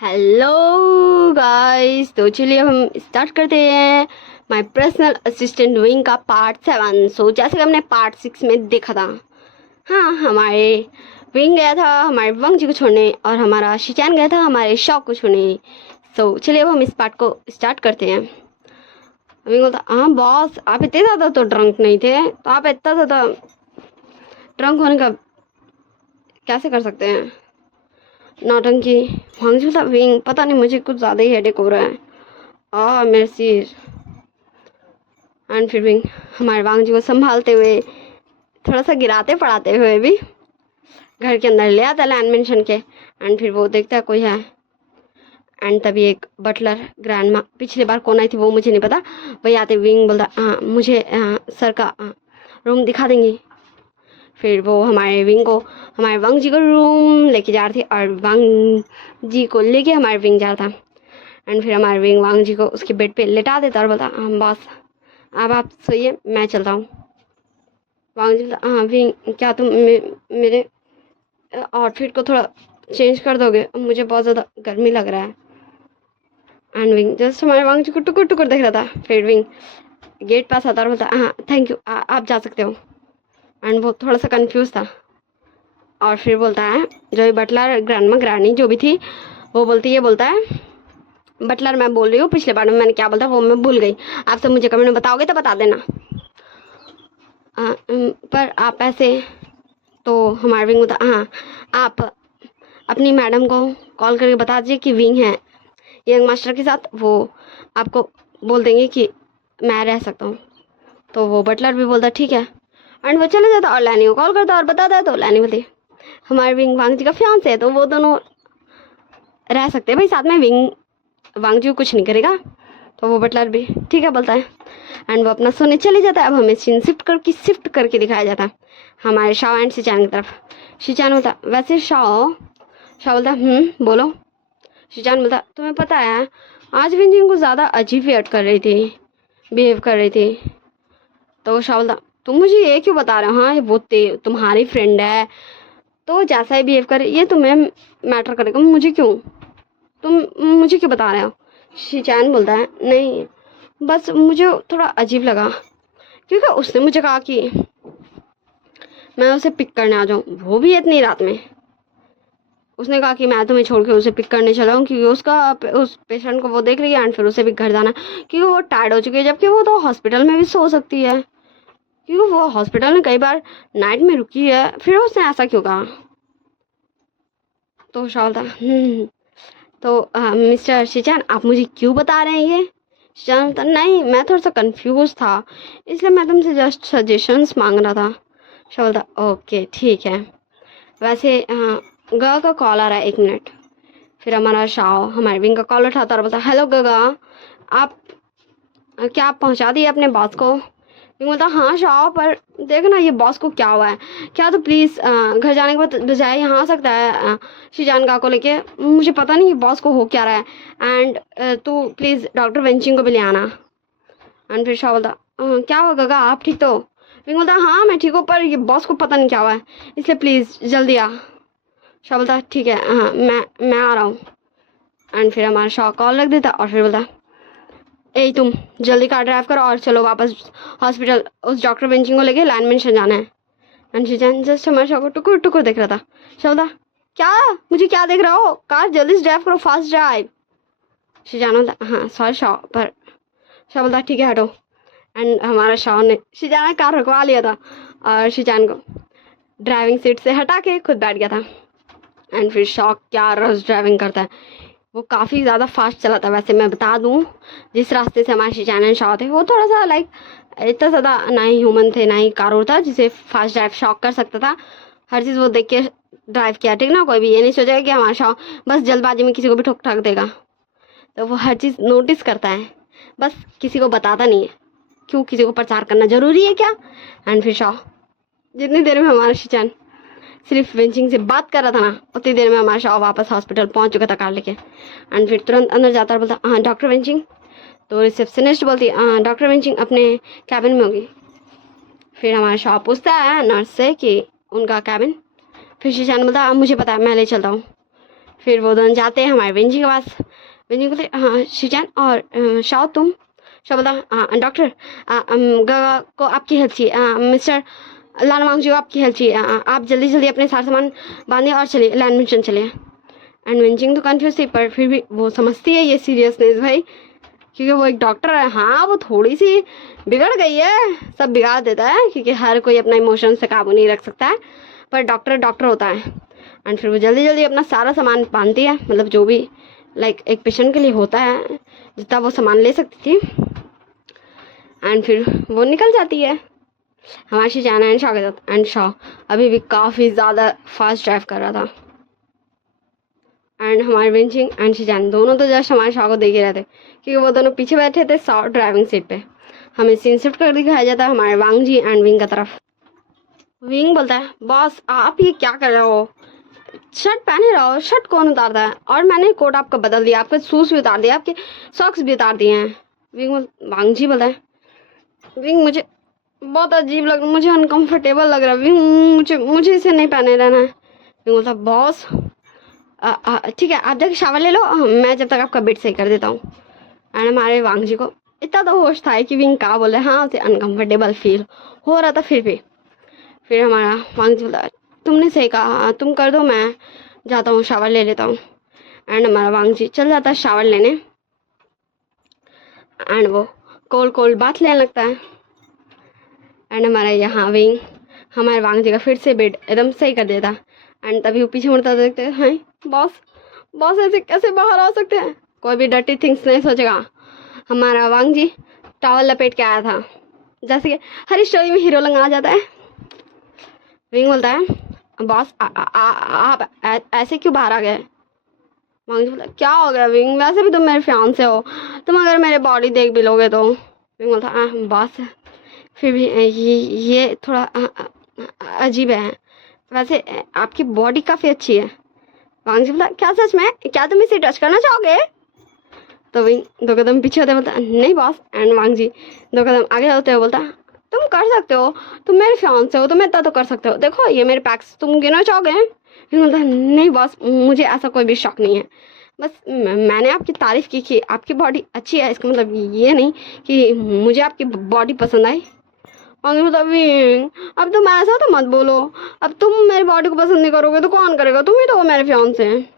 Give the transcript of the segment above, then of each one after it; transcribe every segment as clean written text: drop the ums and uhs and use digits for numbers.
Hello guys, तो चलिए हम स्टार्ट करते हैं माय पर्सनल असिस्टेंट विंग का पार्ट 7। जैसे कि हमने पार्ट 6 में देखा था, हाँ, हमारे विंग गया था हमारे वंग जी को छोड़ने और हमारा शिचान गया था हमारे शॉक को छोड़ने। चलिए अब हम इस पार्ट को स्टार्ट करते हैं। विंग बोलता, हाँ बॉस, आप इतने ज़्यादा तो ड्रंक नहीं थे, तो आप इतना ज़्यादा ड्रंक होने का कैसे कर सकते हैं नौटंकी। वांग जी बोलता, विंग पता नहीं, मुझे कुछ ज़्यादा ही हेडेक हो रहा है, मेरे सिर। एंड फिर भी हमारे वांग जी को संभालते हुए, थोड़ा सा गिराते पड़ाते हुए भी घर के अंदर ले आता लैंड मेंशन के। एंड फिर वो देखता है कोई है। एंड तभी एक बटलर ग्रैंड माँ, पिछली बार कौन आई थी वो मुझे नहीं पता, वही आते विंग बोलता, हाँ मुझे सर का रूम दिखा देंगी। फिर वो हमारे विंग को, हमारे वांग जी को रूम लेके जा रही थी और वांग जी को लेके हमारे विंग जा रहा था। एंड फिर हमारे विंग वांग जी को उसके बेड पे लेटा देता और बोलता, हाँ बॉस, अब आप सोइए, मैं चलता हूँ। वांग जी बोलता, हाँ विंग, क्या तुम मेरे आउटफिट को थोड़ा चेंज कर दोगे, मुझे बहुत ज़्यादा गर्मी लग रहा है। एंड विंग जस्ट हमारे वांग जी को टुकुर टुकुर देख रहा था। फिर विंग गेट पास आता और बोलता, हाँ थैंक यू, आप जा सकते हो। एंड वो थोड़ा सा कंफ्यूज था और फिर बोलता है, जो ये बटलर ग्रैंडमा ग्रैनी जो भी थी, वो बोलता है, बटलर मैं बोल रही हूँ, पिछले बार में मैंने क्या बोला वो मैं भूल गई, आप सब मुझे कमेंट में बताओगे तो बता देना। पर आप ऐसे, तो हमारे विंग होता, हाँ आप अपनी मैडम को कॉल करके बता दीजिए कि विंग है यंग मास्टर के साथ, वो आपको बोल देंगे कि मैं रह सकता हूँ। तो वो बटलर भी बोलता ठीक है। एंड वो चले जाता और लैनी को कॉल करता और बताता है। तो लैनी बोलती, हमारे विंग वांग जी का फियांसे है, तो वो दोनों रह सकते हैं भाई साथ में, विंग वांग जी को कुछ नहीं करेगा। तो वो बटलर भी ठीक है बोलता है। एंड वो अपना सोने चले जाता है। अब हमें सीन शिफ्ट करके दिखाया जाता है हमारे शाओ एंड शिचान की तरफ। शिचान बोलता, वैसे शाओ बोलता, बोलो। शिचान बोलता, तुम्हें पता है आज विंग को ज़्यादा अजीब बिहेव कर रही थी। तो शाओ बोलता, तुम मुझे ये क्यों बता रहे हो, हाँ वो तुम्हारी फ्रेंड है, तो जैसा ही बिहेव करे ये तुम्हें मैटर करेगा, तुम मुझे क्यों बता रहे हो। शिचान बोलता है, नहीं बस मुझे थोड़ा अजीब लगा, क्योंकि उसने मुझे कहा कि मैं उसे पिक करने आ जाऊँ, वो भी इतनी रात में। उसने कहा कि मैं तुम्हें छोड़ के उसे पिक करने चला हूँ, क्योंकि उस पेशेंट को वो देख रही है एंड फिर उसे भी घर जाना, क्योंकि वो टायर्ड हो चुकी है, जबकि वो तो हॉस्पिटल में भी सो सकती है, क्योंकि वो हॉस्पिटल में कई बार नाइट में रुकी है। फिर उसने ऐसा क्यों कहा। तो शाह था, तो मिस्टर शिचान आप मुझे क्यों बता रहे हैं ये। शिचान था, नहीं मैं थोड़ा सा कंफ्यूज था, इसलिए मैं तुमसे जस्ट सजेशंस मांग रहा था। शाह था, ओके ठीक है। वैसे गगा का कॉल आ रहा है, 1 मिनट। फिर हमारा शाह हमारे विंग का कॉल उठाता और बोलता, हेलो गगा, आप क्या आप पहुंचा दिए अपने बॉस को। विंग बोलता, हाँ शाह, पर देखना ये बॉस को क्या हुआ है, क्या तो प्लीज़ घर जाने के बजाय यहाँ आ सकता है शिजान गा को लेके, मुझे पता नहीं बॉस को हो क्या रहा है। एंड तू प्लीज़ डॉक्टर वेंचिंग को भी ले आना। एंड फिर शाह बोलता, क्या हुआ गगा, आप ठीक तो। विंग बोलता, हाँ मैं ठीक हूँ, पर ये बॉस को पता नहीं क्या हुआ है, इसलिए प्लीज़ जल्दी आ। शाह बोलता, ठीक है, हाँ मैं आ रहा हूँ। एंड फिर हमारा शाह कॉल रख देता और फिर बोलता, ए तुम जल्दी कार ड्राइव करो और चलो वापस हॉस्पिटल, उस डॉक्टर बेंचिंग को लेके लाइन मेंशन जाना है। एंड शिजान जस्ट हमारे शाह को टुकुर टुकुर देख रहा था। शाह बोला, क्या मुझे क्या देख रहा हो, कार जल्दी से ड्राइव करो, फास्ट ड्राइव। शिजान बोलता, हाँ सॉरी शाह, पर शाह बोलता, ठीक है हटो। एंड हमारा शाह ने शिजान ने कार रुकवा लिया था और शिजान को ड्राइविंग सीट से हटा के खुद बैठ गया था। एंड फिर शाह क्या रस ड्राइविंग करता है, वो काफ़ी ज़्यादा फास्ट चला था। वैसे मैं बता दूँ, जिस रास्ते से हमारे शिजान एंड शाह थे, वो थोड़ा सा लाइक इतना ज़्यादा ना ही ह्यूमन थे ना ही कार था जिसे फास्ट ड्राइव शॉक कर सकता था। हर चीज़ वो देख के ड्राइव किया, ठीक ना, कोई भी ये नहीं सोचेगा कि हमारा शाह बस जल्दबाजी में किसी को भी ठोक ठाक देगा। तो वो हर चीज़ नोटिस करता है, बस किसी को बताता नहीं है, क्यों, किसी को प्रचार करना ज़रूरी है क्या। एंड फिर शाह जितनी देर में हमारा शिजान सिर्फ वेंचिंग से बात कर रहा था ना, उतनी देर में हमारा शाह वापस हॉस्पिटल पहुंच चुका था कार लेके। एंड फिर तुरंत अंदर जाता और बोलता, हाँ डॉक्टर वेंचिंग। तो रिसेप्शनिस्ट बोलती, हाँ डॉक्टर वेंचिंग अपने कैबिन में होगी। फिर हमारा शाह पूछता है नर्स से कि उनका कैबिन। फिर शिजान बोलता, मुझे पता है, मैं ले चलता हूँ। फिर वो दोनों जाते हैं हमारे विंजी के पास। विंजी बोलते हाँ शिजान और शाओ तुम। शाओ बोलता हाँ डॉक्टर गगा को आपकी हेल्प चाहिए, मिस्टर लाना मांगजी को आपकी हेल्प चाहिए, आप जल्दी जल्दी अपने सारा सामान बांधिए और चलिए लैंड मिशन चलिए। एंड विंजिंग तो कंफ्यूज थी पर फिर भी वो समझती है ये सीरियसनेस भाई, क्योंकि वो एक डॉक्टर है। हाँ वो थोड़ी सी बिगड़ गई है, सब बिगाड़ देता है क्योंकि हर कोई अपना इमोशन से काबू नहीं रख सकता है, पर डॉक्टर डॉक्टर होता है। एंड फिर वो जल्दी जल्दी अपना सारा सामान बांधती है, मतलब जो भी लाइक एक पेशेंट के लिए होता है जितना वो सामान ले सकती थी। एंड फिर वो निकल जाती है हमारी शिजान एंड शॉ के साथ। एंड शॉ अभी भी काफ़ी ज़्यादा फास्ट ड्राइव कर रहा था। एंड हमारे विंचिंग एंड शिजान दोनों तो जस्ट हमारे शॉ को देख ही रहे थे, क्योंकि वो दोनों पीछे बैठे थे शॉ ड्राइविंग सीट पे। हमें सीन शिफ्ट कर दिखाया जाता है हमारे वांग जी एंड विंग की तरफ। विंग बोलता है बॉस आप ये क्या कर रहे हो, शर्ट पहने रहो, शर्ट कौन उतारता है, और मैंने कोट आपका बदल दिया, आपके शूज़ भी उतार दिए, आपके सॉक्स भी उतार दिए हैं। वांग जी बोलता है विंग मुझे बहुत अजीब लग रहा, मुझे अनकंफर्टेबल लग रहा है विंग, मुझे इसे नहीं पहने रहना है। विंग बोलता बॉस ठीक है आप जाके शावर ले लो, मैं जब तक आपका बेड सही कर देता हूँ। एंड हमारे वांग जी को इतना तो होश था कि विंग का बोले हाँ उसे अनकंफर्टेबल फील हो रहा था। फिर हमारा वांग जी बोलता तुमने सही कहा, तुम कर दो, मैं जाता हूँ शावर ले लेता हूँ। एंड हमारा वांग जी चल जाता है शावर लेने। एंड वो कोल्ड बात लेने लगता है। एंड हमारा यहाँ विंग हमारे वांग जी का फिर से बेड एकदम सही कर देता। एंड तभी वो पीछे मुड़ता देखते हैं हाय बॉस ऐसे कैसे बाहर आ सकते हैं, कोई भी डर्टी थिंग्स नहीं सोचेगा। हमारा वांग जी टॉवल लपेट के आया था, जैसे कि हर स्टोरी में हीरो लगा आ जाता है। विंग बोलता है बॉस आप ऐसे क्यों बाहर आ गए। वांग जी बोलता क्या हो गया विंग, वैसे भी तुम मेरे फियांसे हो, तुम अगर मेरे बॉडी देख भी लोगे तो। विंग बोलता बॉस फिर भी ये थोड़ा अजीब है, वैसे आपकी बॉडी काफ़ी अच्छी है। वांग जी बोला क्या सच में, क्या तुम इसे टच करना चाहोगे। तो विंग 2 कदम पीछे होते बोलता नहीं बॉस। एंड वांग जी 2 कदम आगे होते हुए बोलता तुम कर सकते हो, तुम मेरे फियांसे हो, तुम इतना तो कर सकते हो, देखो ये मेरे पैक्स तुम गिनना चाहोगे। विंग बोलता नहीं बॉस मुझे ऐसा कोई भी शौक नहीं है, बस मैंने आपकी तारीफ़ की कि आपकी बॉडी अच्छी है, इसका मतलब ये नहीं कि मुझे आपकी बॉडी पसंद आई। विंग अब तुम ऐसा तो मत बोलो, अब तुम मेरी बॉडी को पसंद नहीं करोगे तो कौन करेगा, तुम ही तो हो मेरे फियांसे हैं,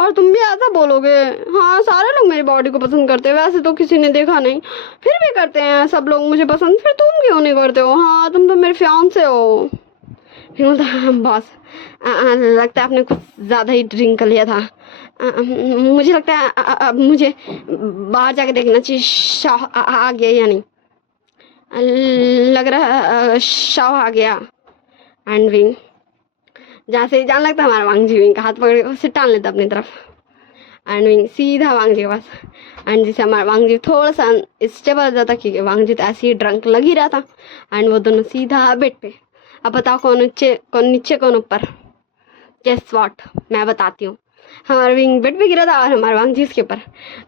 और तुम भी ऐसा बोलोगे हाँ सारे लोग मेरी बॉडी को पसंद करते हैं, वैसे तो किसी ने देखा नहीं, फिर भी करते हैं सब लोग मुझे पसंद, फिर तुम क्यों नहीं करते हो, हाँ तुम तो मेरे फियांसे हो। फिर बोलता बॉस लगता है आपने कुछ ज़्यादा ही ड्रिंक कर लिया था, मुझे लगता है अब मुझे बाहर जाके देखना चाहिए शाह आ गया या नहीं, लग रहा शाह आ गया। एंड विंग जहाँ से जान लगता हमारा वांग जी विंग का हाथ पकड़ के उसे टान लेता अपनी तरफ। एंड विंग सीधा वांग जी के पास। एंड जिससे हमारा वांग जी थोड़ा सा स्टेबल हो जाता, क्योंकि वांग जी तो ऐसे ही ड्रंक लग ही रहा था। एंड वो दोनों सीधा बेड पे। अब बताओ कौन नीचे कौन ऊपर। गेस व्हाट, मैं बताती हूँ। हमारा विंग बेड पे गिरा था और हमारा वांग जी उसके ऊपर।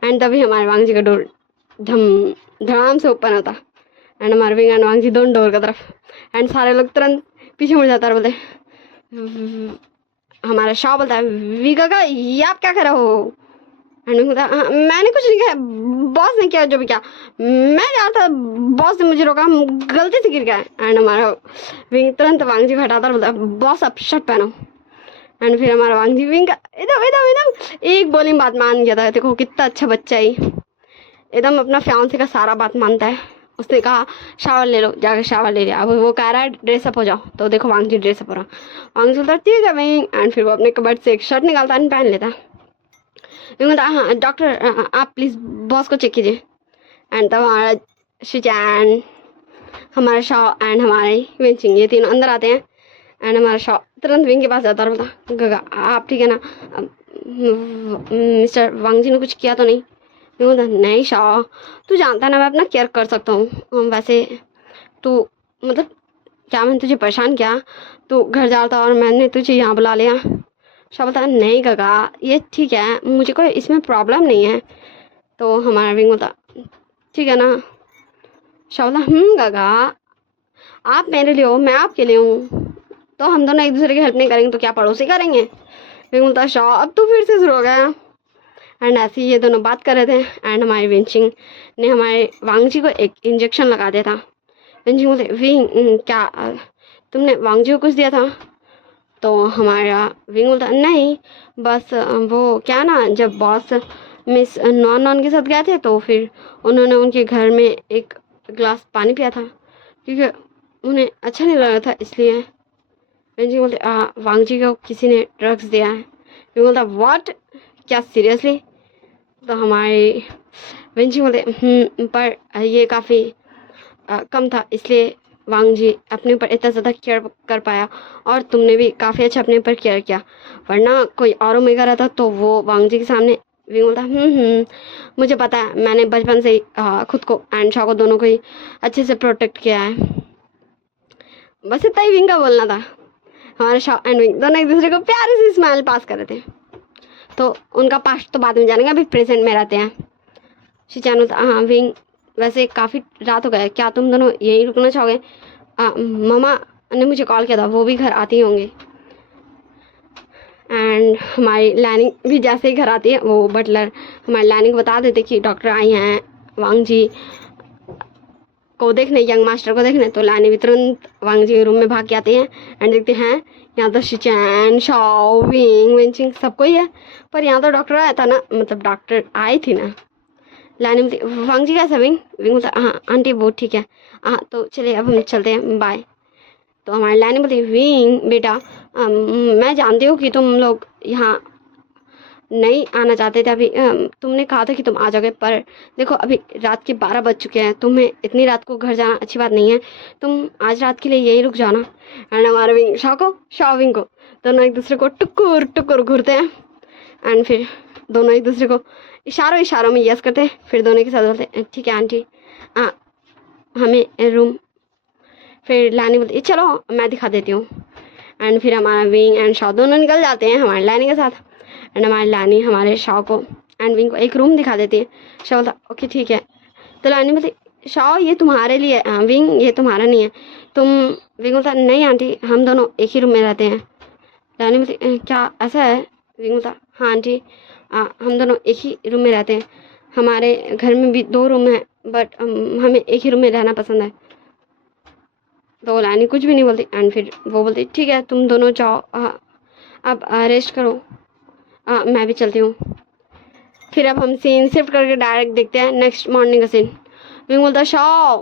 एंड तभी हमारे वांग जी का डोर धड़ाम से ओपन होता। एंड हमारे विंग एंड वांग जी दोनों डोर की तरफ। एंड सारे लोग तुरंत पीछे मुड़ जाता और बोलते हमारा शाह बोलता है विगा ये आप क्या कर रहे हो। एंड बोलता मैंने कुछ नहीं किया, बॉस ने किया जो भी किया, मैं जा रहा था, बॉस ने मुझे रोका, गलती से गिर गया। एंड हमारा विंग तुरंत वांग जी को हटाता और बोलता बॉस आप शर्ट पहनो। एंड फिर हमारा वांग जी विंग का एकदम एक बोली बात मान गया था। देखो कितना अच्छा बच्चा ही एकदम अपना फियांसे का सारा बात मानता है। उसने कहा शावर ले लो, जाकर शावर ले लिया। अब वो कह रहा है ड्रेसअप हो जाओ, तो देखो वांग जी ड्रेसअप हो रहा। वांग जी बोलता ठीक है विंग। एंड फिर वो अपने कबर्ड से एक शर्ट निकालता है पहन लेता। विंग बोलता हाँ डॉक्टर आप प्लीज़ बॉस को चेक कीजिए। एंड तब हमारा शिजान हमारा शाह एंड हमारे विंचिंग ये तीनों अंदर आते हैं। एंड हमारा शाह तुरंत विंग के पास जाता और बोलता गगा आप ठीक है ना, मिस्टर वांग जी ने कुछ किया तो नहीं। विंग बोलता नहीं शाह तू जानता है ना मैं अपना केयर कर सकता हूँ, वैसे तू मतलब क्या मैंने तुझे परेशान किया, तू घर जा रहा था और मैंने तुझे यहाँ बुला लिया। शाह बोलता नहीं गगा ये ठीक है, मुझे कोई इसमें प्रॉब्लम नहीं है। तो हमारा विंग बोलता ठीक है ना। शाह बोलता गगा आप मेरे लिए हो मैं आपके लिए हूँ, तो हम दोनों एक दूसरे की हेल्प नहीं करेंगे तो क्या पड़ोसी करेंगे। फिर बोलता शाह अब तो फिर से शुरू हो गया। एंड ऐसे ही ये दोनों बात कर रहे थे एंड हमारे विंचिंग ने हमारे वांगजी को एक इंजेक्शन लगा दिया था। विंचिंग बोलते विंग क्या तुमने वांगजी को कुछ दिया था? तो हमारा विंग बोलता नहीं बस वो क्या ना जब बॉस मिस नॉन नॉन के साथ गए थे तो फिर उन्होंने उनके घर में एक ग्लास पानी पिया था क्योंकि उन्हें अच्छा नहीं लगा था इसलिए। विंचिंग बोलते वांगजी को किसी ने ड्रग्स दिया है। विंग बोलता व्हाट क्या सीरियसली? तो हमारे विंचिंग बोलते पर ये काफ़ी कम था इसलिए वांगजी अपने ऊपर इतना ज़्यादा केयर कर पाया और तुमने भी काफ़ी अच्छा अपने ऊपर केयर किया, वरना कोई और ओमेगा रहता तो वो वांगजी के सामने। विंग बोलता मुझे पता है मैंने बचपन से ही खुद को एंड शाह को दोनों को ही अच्छे से प्रोटेक्ट किया है। बस इतना ही विंग का बोलना था। हमारे शाह एंड विंग दोनों एक दूसरे को प्यारे से स्माइल पास कर रहे थे। तो उनका पास्ट तो बाद में जानेंगे, अभी प्रेजेंट में रहते हैं। शिचान बोलता हाँ विंग वैसे काफ़ी रात हो गया, क्या तुम दोनों यहीं रुकना चाहोगे? ममा ने मुझे कॉल किया था, वो भी घर आती होंगी। एंड हमारी लैनिंग भी जैसे ही घर आती है वो बटलर हमारी लैनिंग को बता देते कि डॉक्टर आई हैं वांगजी को देखने, यंग मास्टर को देखने। तो लैनी भी तुरंत वांगजी के रूम में भाग के आते हैं एंड देखते हैं यहाँ तो शिचैन शाओ विंग विंचिंग सबको ही है, पर यहाँ तो डॉक्टर आया था ना, मतलब डॉक्टर आई थी ना। लानी बोलती वांगजी कैसा? विंग बोलता हाँ आंटी वो ठीक है, हाँ तो चलिए अब हम चलते हैं बाय। तो हमारी लानी बोलती विंग बेटा मैं जानती हूँ कि तुम लोग यहाँ नहीं आना चाहते थे, अभी तुमने कहा था कि तुम आ जाओगे, पर देखो अभी रात के 12 बज चुके हैं, तुम्हें इतनी रात को घर जाना अच्छी बात नहीं है, तुम आज रात के लिए यही रुक जाना। एंड हमारे विंग शाह विंग को दोनों एक दूसरे को टुकुर टुकुर घूरते हैं एंड फिर दोनों एक दूसरे को इशारों में यस करते हैं। फिर दोनों के साथ बोलते ठीक है आंटी हमें रूम। फिर लानी बोलती चलो मैं दिखा देती हूँ। एंड फिर हमारा विंग एंड शाह दोनों निकल जाते हैं हमारे लानी के साथ। एंड हमारी लानी हमारे शाह को एंड विंग को एक रूम दिखा देती है। शाह बोलता ओके ठीक है। तो लानी बोलती शाह ये तुम्हारे लिए, विंग ये तुम्हारा नहीं है, तुम। विंग बोलता नहीं आंटी हम दोनों एक ही रूम में रहते हैं। लानी बोलती क्या ऐसा है? विंग बोलता हाँ आंटी हम दोनों एक ही रूम में रहते हैं, हमारे घर में भी 2 रूम हैं बट हमें एक ही रूम में रहना पसंद है। तो लानी कुछ भी नहीं बोलती एंड फिर वो बोलती ठीक है तुम दोनों जाओ अब रेस्ट करो, मैं भी चलती हूँ। फिर अब हम सीन शिफ्ट करके डायरेक्ट देखते हैं नेक्स्ट मॉर्निंग का सीन। विंग बोलता शाह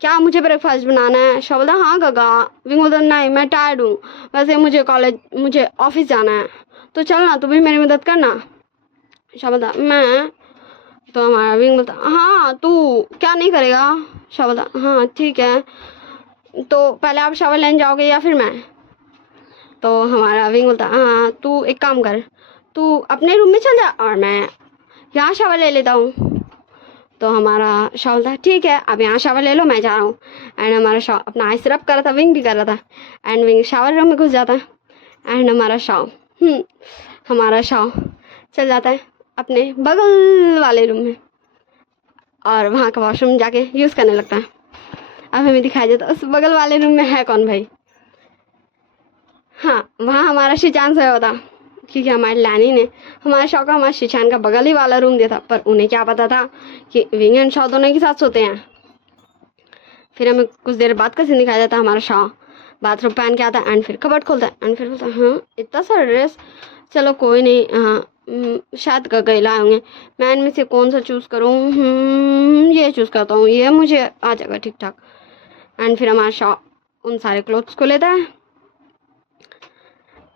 क्या मुझे ब्रेकफास्ट बनाना है? शाह बोलता हाँ गगा। विंग बोलता नहीं मैं टायर्ड हूँ, वैसे मुझे ऑफिस जाना है, तो चल ना तू भी मेरी मदद करना। शाह बोलता मैं। तो हमारा विंग बोलता हाँ तू क्या नहीं करेगा? शाह बोलता हाँ ठीक है, तो पहले आप शावर लेने जाओगे या फिर मैं? तो हमारा विंग बोलता हाँ तू एक काम कर, तू अपने रूम में चल जा और मैं यहाँ शावर ले लेता हूँ। तो हमारा शाह बोलता ठीक है आप यहाँ शावर ले लो मैं जा रहा हूँ। एंड हमारा शाह अपना आइस रब कर रहा था, विंग भी कर रहा था एंड विंग शावर रूम में घुस जाता है एंड हमारा शाह चल जाता है अपने बगल वाले रूम में और वहाँ का वॉशरूम जाके यूज़ करने लगता है। अब हमें दिखाई देता उस बगल वाले रूम में है कौन भाई? हाँ वहाँ हमारा शिचान सोया होता, क्योंकि हमारी लानी ने हमारे शाह को हमारे शिचान का बगल ही वाला रूम दिया था, पर उन्हें क्या पता था कि विंग एंड शाह दोनों के साथ सोते हैं। फिर हमें कुछ देर बाद का सीन दिखाया जाता है, हमारा शाह बाथरूम पहन के आता है एंड फिर कबर्ड खोलता है एंड फिर बोलता है हाँ इतना सारा ड्रेस, चलो कोई नहीं, हाँ शायद गए लाए होंगे, मैं इनमें से कौन सा चूज़ करूँ? ये चूज़ करता हूँ, ये मुझे आ जाएगा ठीक ठाक। एंड फिर हमारा शाह उन सारे क्लोथ्स को लेता है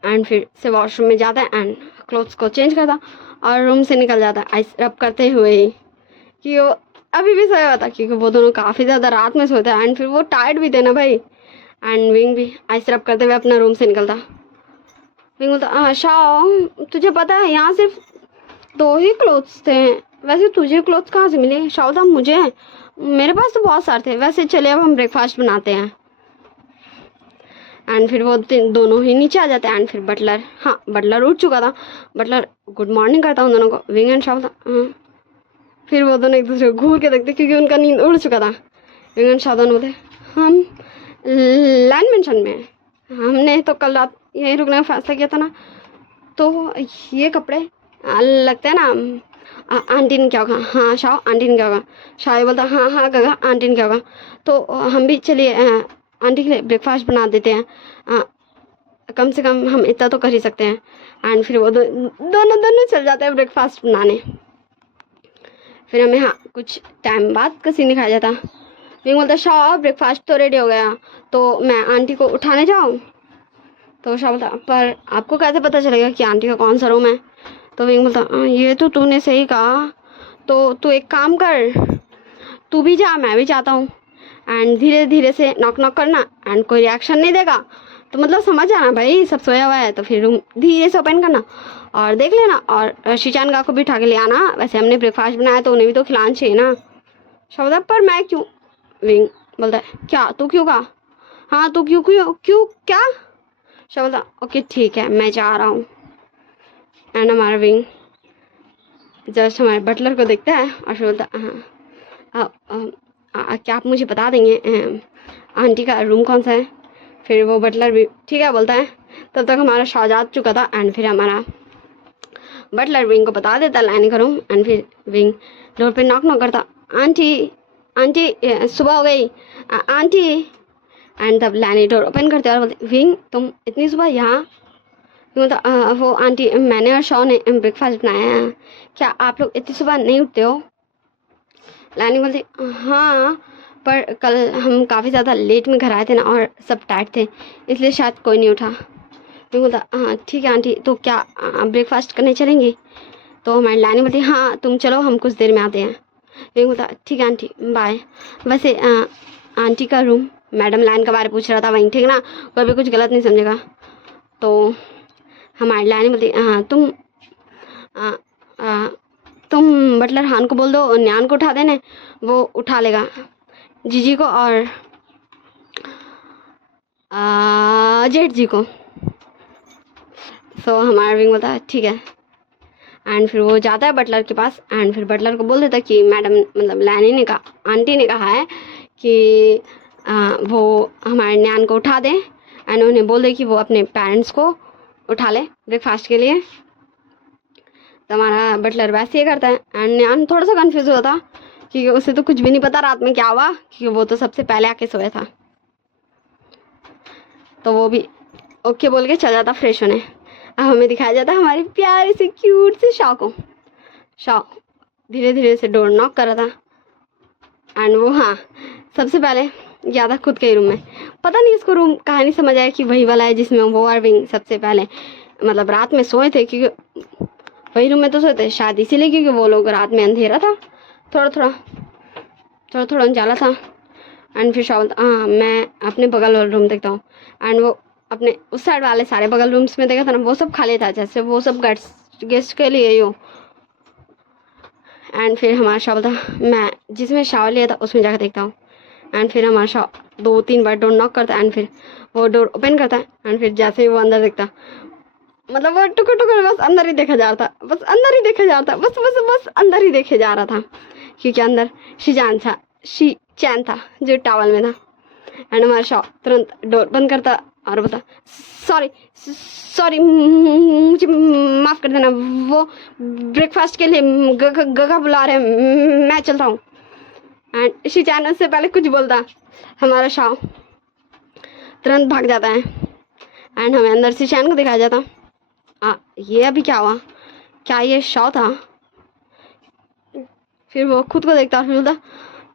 एंड फिर से वॉशरूम में जाता है एंड क्लोथ्स को चेंज करता और रूम से निकल जाता है आइस रब करते हुए ही, कि वो अभी भी सोया हुआ था क्योंकि वो दोनों काफ़ी ज़्यादा रात में सोते हैं एंड फिर वो टायर्ड भी थे ना भाई। एंड विंग भी आइस रब करते हुए अपना रूम से निकलता। विंग बोलता शाह तुझे पता है यहाँ सिर्फ 2 ही क्लोथ्स थे, वैसे तुझे क्लोथ्स कहाँ से मिले? शाह बोलता मुझे मेरे पास तो बहुत सारे थे, वैसे चलिए अब हम ब्रेकफास्ट बनाते हैं। एंड फिर वो दोनों ही नीचे आ जाते हैं एंड फिर बटलर उठ चुका था, बटलर गुड मॉर्निंग करता उन दोनों को। विंग एंड शाह था फिर वो दोनों एक दूसरे को घूर के देखते क्योंकि उनका नींद उड़ चुका था। विंग एंड शाह दोनों बोलते हम लैंड मेंशन में, हमने तो कल रात यहीं रुकने का फैसला किया था ना, तो ये कपड़े लगते हैं ना आंटी ने क्या कहा, हाँ शाओ आंटी ने क्या कहा, शाओ बोलता हाँ हाँ गगा आंटी ने क्या कहा, तो हम भी चलिए आंटी के लिए ब्रेकफास्ट बना देते हैं, कम से कम हम इतना तो कर ही सकते हैं। एंड फिर वो दोनों चल जाते हैं ब्रेकफास्ट बनाने। फिर हमें हाँ कुछ टाइम बाद का सीन दिखाया जाता। विंग बोलता शाह ब्रेकफास्ट तो रेडी हो गया, तो मैं आंटी को उठाने जाऊँ। तो शाह बोलता पर आपको कैसे पता चलेगा कि आंटी का कौन सा रूम है। तो विंग बोलता ये तो तूने सही कहा, तो तू एक काम कर, तू भी जा मैं भी जाता हूँ, एंड धीरे धीरे से नॉक नॉक करना, एंड कोई रिएक्शन नहीं देगा तो मतलब समझ जाना भाई सब सोया हुआ है, तो फिर रूम धीरे से ओपन करना और देख लेना, और शीचान का को भी उठा के ले आना। वैसे हमने ब्रेकफास्ट बनाया तो उन्हें भी तो खिलाना चाहिए ना। शब्द पर मैं क्यों, विंग बोलता है क्या तू क्यों कहा, हाँ तू क्यों क्यों क्यों क्या। शब्द ओके ठीक है मैं जा रहा हूँ। एंड हमारा विंग जस्ट हमारे बटलर को देखता है और बोलता हाँ क्या आप मुझे बता देंगे आंटी का रूम कौन सा है। फिर वो बटलर भी ठीक है बोलता है। तब तक हमारा शाह जा चुका था, एंड फिर हमारा बटलर विंग को बता देता लाइन का रूम। एंड फिर विंग डोर पे नॉक नॉक करता, आंटी आंटी सुबह हो गई आंटी। एंड तब लैनी डोर ओपन करते और बोलते विंग तुम इतनी सुबह यहाँ। वो आंटी मैंने और शॉ ने ब्रेकफास्ट बनाया है, क्या आप लोग इतनी सुबह नहीं उठते हो। लैनी बोलती हाँ पर कल हम काफ़ी ज़्यादा लेट में घर आए थे ना और सब टाइट थे इसलिए शायद कोई नहीं उठा। मैं बोलता हाँ ठीक है आंटी, तो क्या ब्रेकफास्ट करने चलेंगे। तो हमारी लैनी बोलती हाँ तुम चलो हम कुछ देर में आते हैं। मैं बोलता ठीक है आंटी बाय। वैसे आंटी का रूम, मैडम लाइन का बारे पूछ रहा था वहीं ठीक ना, कोई भी कुछ गलत नहीं समझेगा। तो हमारी लैनी बोलती हाँ तुम बटलर हान को बोल दो न्यान को उठा देने, वो उठा लेगा जीजी को और जेठ जी को। सो हमारा विंग बोलता है ठीक है। एंड फिर वो जाता है बटलर के पास, एंड फिर बटलर को बोल देता है कि मैडम मतलब लैनी ने कहा आंटी ने कहा है कि वो हमारे न्यान को उठा दे, एंड उन्हें बोल दे कि वो अपने पेरेंट्स को उठा ले ब्रेकफास्ट के लिए। तो हमारा बटलर वैसे ही करता है, एंड न्यान थोड़ा सा कंफ्यूज हुआ था क्योंकि उसे तो कुछ भी नहीं पता रात में क्या हुआ, क्योंकि वो तो सबसे पहले आके सोया था। तो वो भी ओके बोल के चल जाता फ्रेश होने। अब हमें दिखाया जाता है हमारी प्यारी से क्यूट से शॉ को। शॉ धीरे धीरे से डोर नॉक कर रहा था, एंड वो हाँ सबसे पहले ज़्यादा खुद के ही रूम में, पता नहीं इसको रूम कहानी समझ आया कि वही वाला है जिसमें वो और विंग सबसे पहले मतलब रात में सोए थे, क्योंकि वही रूम में तो सोए थे शायद इसीलिए, क्योंकि वो लोग रात में अंधेरा था, थोड़ा थोड़ा उजाला था। एंड फिर शॉ बोलता हाँ मैं अपने बगल वाला रूम देखता हूँ, एंड वो अपने उस साइड वाले सारे बगल रूम्स में देखा था ना, वो सब खाली था जैसे वो सब गेस्ट के लिए ही हो। एंड फिर हमारा शॉ बोलता मैं जिसमें शावर लिया था उसमें जाकर देखता हूँ। एंड फिर हमारा शॉ 2-3 बार डोर नॉक करता है, एंड फिर वो डोर ओपन करता है, एंड फिर जैसे ही वो अंदर देखता मतलब वो टुकर टुकर बस अंदर ही देखा जा रहा था, बस अंदर ही देखा जा रहा था, बस अंदर ही देखे जा रहा था, क्योंकि अंदर शीचैन था जो टॉवल में था। एंड हमारा शॉ तुरंत डोर बंद करता और बता सॉरी मुझे माफ़ कर देना, वो ब्रेकफास्ट के लिए गगा बुला रहे हैं, मैं चलता हूँ। एंड शीचैन उससे पहले कुछ बोलता हमारा शॉ तुरंत भाग जाता है, एंड हमें अंदर शीचैन को दिखाया जाता ये अभी क्या हुआ, क्या ये शॉ था। फिर वो खुद को देखता और फिर बोलता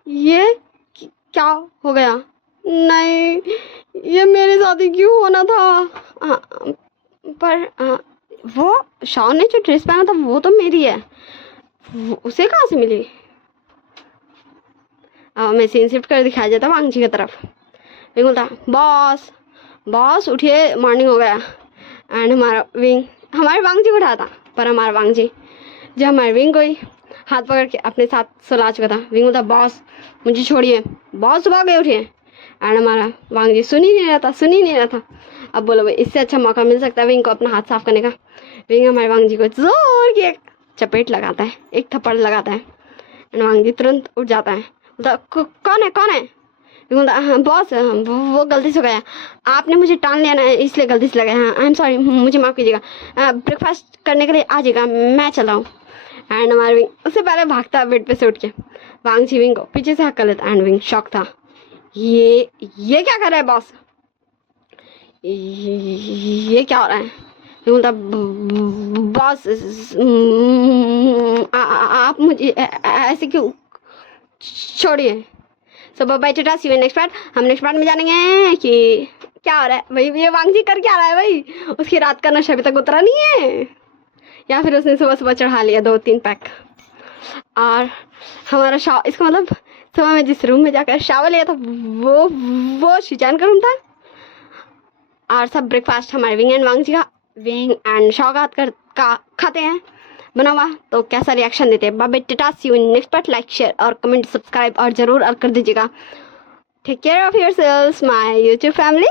ये क्या हो गया, नहीं ये मेरे साथ ही क्यों होना था। पर वो शॉ ने जो ड्रेस पहना था वो तो मेरी है, उसे कहाँ से मिली। मैं सीन शिफ्ट कर दिखाया जाता वांगजी की तरफ। विंग बोलता बॉस उठिए मॉर्निंग हो गया। एंड हमारा विंग हमारे वांगजी को उठाता, पर हमारा वांगजी जब हमारे विंग को ही हाथ पकड़ के अपने साथ सुला चुका था। विंग बोलता बॉस मुझे छोड़िए, बॉस सुबह गए उठिए। एंड हमारा वांगजी सुन ही नहीं रहा था। अब बोलो भाई इससे अच्छा मौका मिल सकता है विंग को अपना हाथ साफ करने का। विंग हमारे वांगजी को जोर की एक चपेट लगाता है, एक थप्पड़ लगाता है, एंड वांगजी तुरंत उठ जाता है। बोलता कौन है। बोलता हाँ बॉस वो गलती से हो गया, आपने मुझे टाल लिया ना इसलिए गलती से लगा। हाँ आई एम सॉरी, मुझे माफ़ कीजिएगा, ब्रेकफास्ट करने के लिए आ जाइएगा, मैं चला हूँ। एंड हमारा विंग उससे पहले भागता बेड पे से उठ के, वांग जी विंग को पीछे से हक्का लेता। एंड विंग शॉक था, ये क्या कर रहा है बॉस, ये क्या हो रहा है। ये बोलता बॉस आप मुझे ऐसे क्यों, छोड़िए। So bye Tata, see you next part. हम नेक्स्ट पार्ट में जानेंगे कि क्या हो रहा है भाई, ये वांग जी कर क्या रहा है भाई, उसकी रात का नशा अभी तक उतरा नहीं है, या फिर उसने सुबह सुबह चढ़ा लिया 2-3 पैक। और हमारा इसका मतलब सुबह में जिस रूम में जाकर शावर लिया था वो शिजान का रूम था। और सब ब्रेकफास्ट हमारे विंग एंड वांग जी का, विंग एंड शौगात का खाते हैं बना हुआ, तो कैसा रिएक्शन देते हैं। Bye Tata, see you next part. Like share और कमेंट सब्सक्राइब और जरूर कर दीजिएगा। Take care of yourselves my YouTube family.